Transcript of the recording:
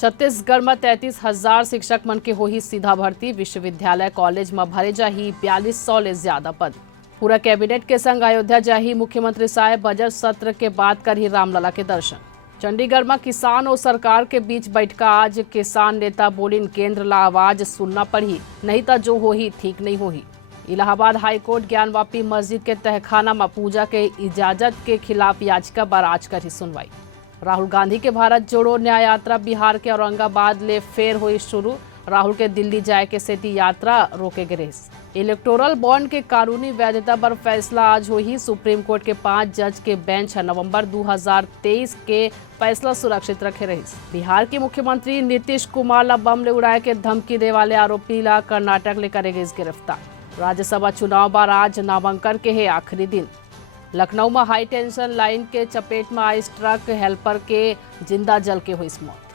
छत्तीसगढ़ में 33,000 शिक्षक मन के होही सीधा भर्ती। विश्वविद्यालय कॉलेज में भरे जाही 4200 ले ज्यादा पद। पूरा कैबिनेट के संग अयोध्या जाही मुख्यमंत्री साहब। बजट सत्र के बाद करही रामलला के दर्शन। चंडीगढ़ में किसान और सरकार के बीच बैठका आज। किसान नेता बोलिन केंद्र ला आवाज सुनना पड़ी, नहीं तो जो होही ठीक नहीं होही। इलाहाबाद हाईकोर्ट ज्ञानवापी मस्जिद के तहखाना में पूजा के इजाजत के खिलाफ याचिका पर आज करी सुनवाई। राहुल गांधी के भारत जोड़ो न्याय यात्रा बिहार के औरंगाबाद ले फेर हुई शुरू। राहुल के दिल्ली जाए के सेती यात्रा रोके गिरेस। इलेक्टोरल बॉन्ड के कानूनी वैधता पर फैसला आज हुई। सुप्रीम कोर्ट के 5 जज के बेंच नवंबर 2023 के फैसला सुरक्षित रखे रही। बिहार के मुख्यमंत्री नीतीश कुमार ला बम ले उड़ाए के धमकी दे वाले आरोपी ला कर्नाटक ले करेगी गिरफ्तार। राज्यसभा चुनाव बार आज नामांकन के है आखिरी दिन। लखनऊ में हाई टेंशन लाइन के चपेट में आई ट्रक। हेल्पर के जिंदा जल के हुई मौत।